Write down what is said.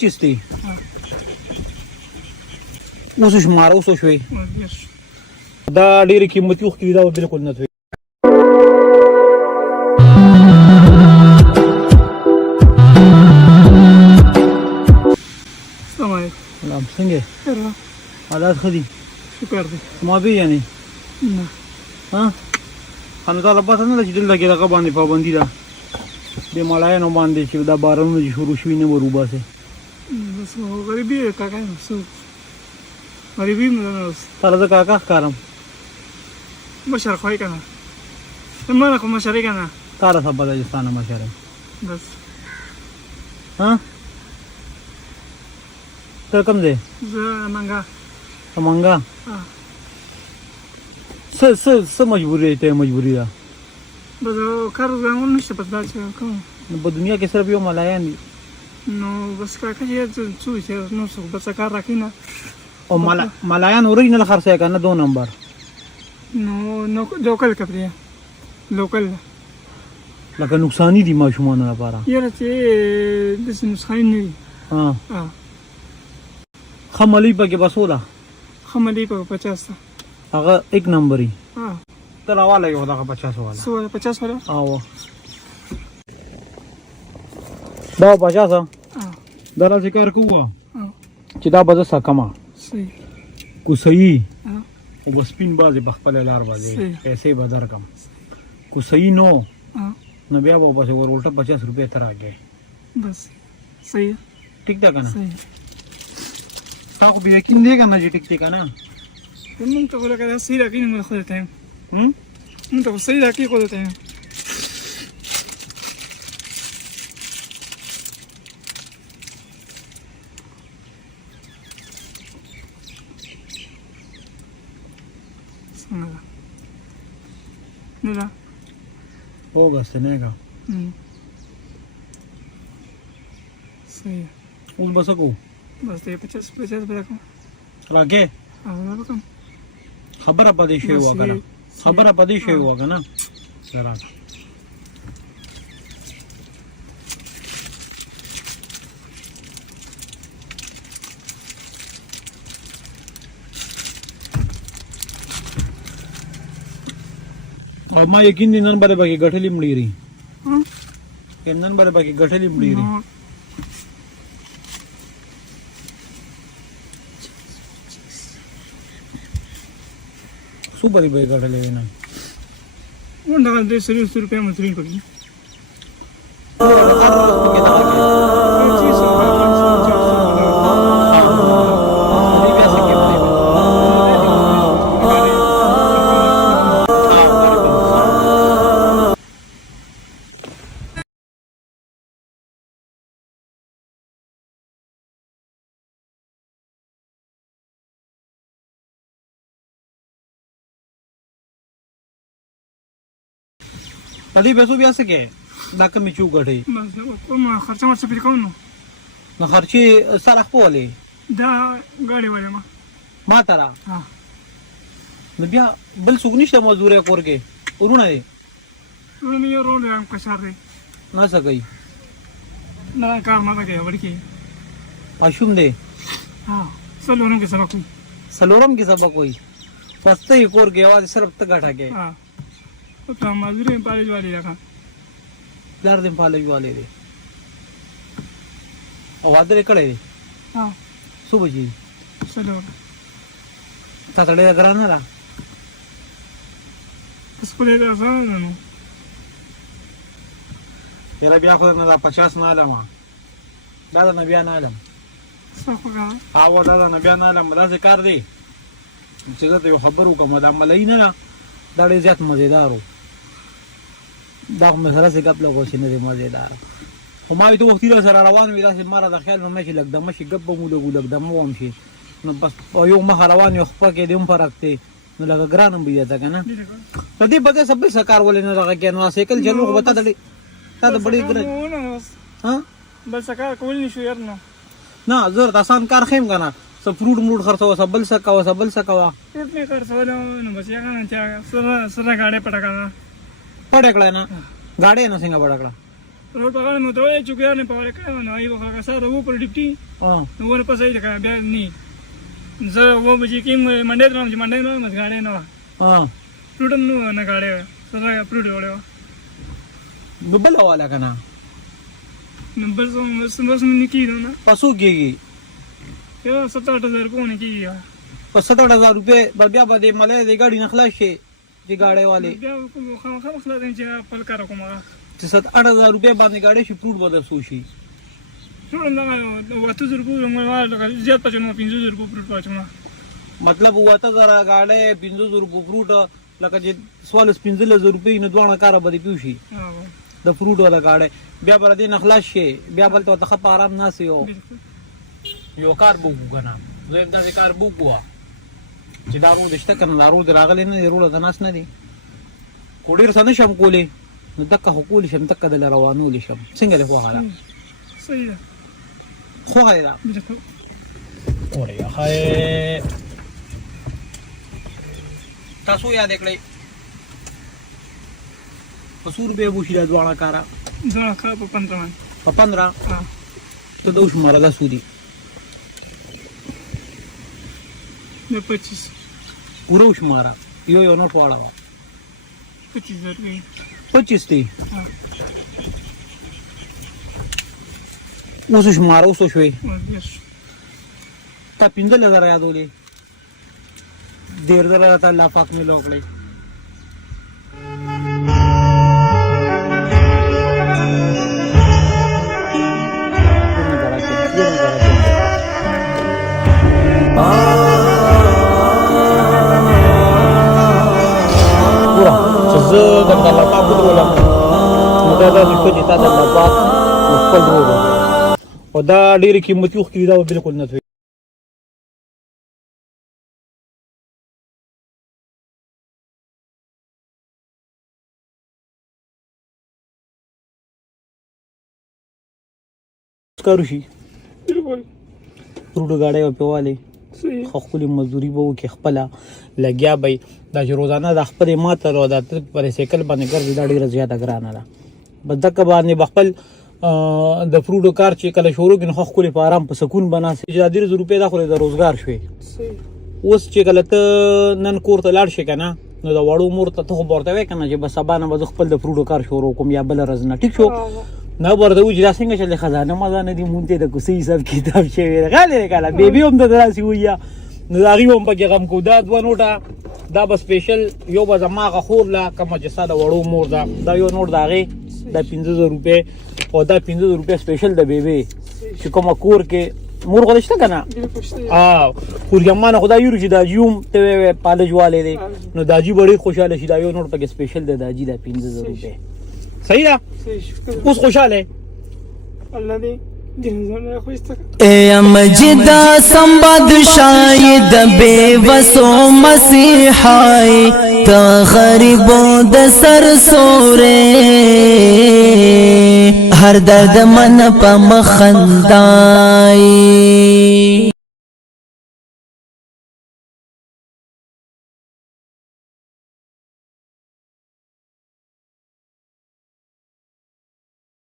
25 دی اوس شمار اوس شوي دا ډېر قیمتي وخت دی دا بالکل نه دی سلام څنګه حالات خدي شکر دی ما به یعنی نه ها خانو تعالی پته نه چې دلته کې دغه باندې پابندي ده د ملایانو باندې چې دا بارانونه چې شروع شوي نه ورو باسه بس غریبي کاکا نو غریبي مې تر زه کاکا ښکارم مشر خوای کنه ما کوم مشر کنه تاره څه بلوچستان مشر بس ها ته کوم دی زه منګه منګه څه مجبوري ته مجبوري ده بس کار زمون نشته په داسې کوم په دنیا کې صرف یو ملایان دي نو بس کاکا یې څو چې نو څو بس کار راکینه او ملایان اوریجنل خرڅه کنه 2 نمبر نو لوکل کپړه لوکل لکه نقصانی دي ماشومان لپاره یاره چې د نسخین نه ها خملی پکې بسوله خملی په 50 هغه 1 نمبري ها تر حواله یو دغه 50 والا 50 والا او دا 50 دا راځي کار کوه چې دا بزه سکما صحیح کو صحیح او بس پین بازي بخپل لار بازي پیسې بدر کم کو صحیح نو نو بیا به بس ور الټه 50 روپے تر اگے بس صحیح ٹھیک ده کنه صحیح تاسو به یقین دی کنه چې ټیک دی کنه نن ته ولا کړه صحیح راکې نه خو ته نن ته صحیح راکې خو ته Nella. Hoga se nega. Sì. Un basaku. Basta 50 برقم. راګه. رقم. خبره پدې شی وکنه. خبره پدې شی وکنه. سره. او ما یقین دي نن باندې باقي غټلې مړيري نن باندې باقي غټلې مړيري سوبري به غټلې نه وندا دې سری روپیا مترین پکې پدې پیسو بیا څه کې دا کمی چو غټي کوم خرچه ورڅ پیر کوم نو خرچي سره خپلې دا غاړي وای ما ترا ها نو بیا بل څوک نشته مزدوري کور کې ورونه دي ورونه یو روډ هم کشار دی نه سګي نه کار ما کې ورکی پښوم دي ها سلورم کې سبق کوي پسته کور کې आवाज صرف ته غټه کې ها ته مزدوري په پالې والی راکا لار دې پالې والی دي او واده کړې ها صبح جی سلام تاتړې غرانه را اسکولې دا ځان نو یلا بیا خو نه 50 نه علم دا نه بیا نه علم څه او دا نه بیا نه علم دا ذکر دی چې دا یو خبرو کوم دا ملای نه دا ډېر زیات مزیدارو دا مې سره څه غپ لګو چې نه مزیدار خو ما ته وختي سره روان وي دا چې ماره د خیال نو مې چې لګ د مشي غب مو لګ د مو هم شي نو بس یو مخ روان یو خپل کې دیم فرق دی نو لګ ګرانم بیا تا کنه په دې بده سب سکار ولې نه راګه کې نو سایکل چلو خو بتا دړي تا ته بډې ګر ها بل سکار کول نشو یار نه زور آسان کار خیم کنه सब fruit mood खर्च सबल सकावा इतने खर्च हो ना बस या ना सरा गाड़े पटका पड़ेकड़ा ना गाड़े ना सिंगा पड़कड़ा روډ په غاړه مې ورته وویل چوکیدار نه پاره کړی نو هغې به خلک ساده و پر ډیپټي نو ونه پسې ده که بیا نه زه 9 بجې کې منډې ته راغلم چې منډې نه وم ګاډۍ نه وه فروټ هم نه وه نه ګاډۍ وه سره فروټ یې وړی وه نو بله والا که نه نو بل څه بس مې نه کېږي نه په څو کېږي یو 7-8 هزار ونه کېږي په 7-8 روپۍ به بیا به د ملای د ګاډي نه خلاص شي چې ګاډۍ والې بیا خامخا به خلاص یم چې خپل کار وکړم هغه چې 7-8 روپۍ باندې ګاډۍ شي فروټ به در څو شي فروټ هم دغه 800 روپۍ زیات پاچوم 500 روپۍ فروټ پاچوم مطلب 8000 ګاډۍ 500 روپۍ فروټ لکه چې 15 روپۍ نه دوانه کاره به دې پیو شي د فروټ والا ګاډۍ بیا به دې نه خلاص شي بیا به ته ښه په ارام ناست یو کار به وکړو که نه زه هم داسې کار به وکړو چې دا رود شته که نه دا رود راغلی نه دی روله ته ناست نه دی خو ډېر څه نه شم کولی نو دقه خو کولی شم دقه دله روانولی شم څنګه دی خوښه ده صحیح ده خوښه دی دا وړیا ښه تاسو یاد کړئ په 100 روپۍ به شي دا دواړه کاره دواړه کاره په 15 په 15 ته د وشماره دا څو دي د 25 پوره وشماره یو نوټ واړوه 25,000 روپۍ 25 دی اوس وشماره اوس وشوې تا 15,000 یادولې 1,000 ته الله پاک مې لو کړی زه د الله پاک ودرولم نو دا داسې شوه چې تا ته الله پاک خپل ورور او دا ډېرې قیمتي اوښکې دي دا به بلکل نه توی کارو شي بالکل فروټو ګاډۍ به پې والې ښکلې مزدوري به وکړي خپله لګیا به دا چې روزانه د خپلې ماته او دا ته په سایکل باندې ګرځي دا ډېره زیاته ګرانه ده بس دقه باندې به خپل د فروټو کار چې کله شروع کړي نو ښه ښکلې په ارام په سکون به ناست چې دا 1,000 روپۍ دا خو د روزګار شوې اوس چې کله ته نن کور ته لاړ شې که نه نو د وړو مور ته خو به ورته وایې که نه چې بس سبا نه به زه خپل د فروټو کار شروع کوم یا بله ورځ نه ټیک شو نه به ورته وایي چې دا څنګه چل دی خزانه مزانه دي مونږ ته د کوڅې حساب کتاب شوی دی غلی دی که نه بیبي هم ته داسې وایي نو د هغې هم پکې غم کوو دا 2 نوټه دا به سپیشل یو به زما هغه خور له کومه چې ستا د وړو مور ده دا یو نوټ د هغې دا 15,000 روپۍ او دا 15,000 روپۍ سپیشل د بیبي چې کومه کور کې مور خو دې شته که نه خورجمان خو دا یورو چې داجي هم ته ویې پالج والی دی نو داجي به ډېر خوشحاله شي دا یو نوټ پکې سپیشل د داجي دا 15,000 روپۍ صحیح ده اوس خوشحاله الله دې اے مجدہ سنباد شاید بے وسو مسیحائی تا غریبوں د سر سورے ہر درد من پا مخندائی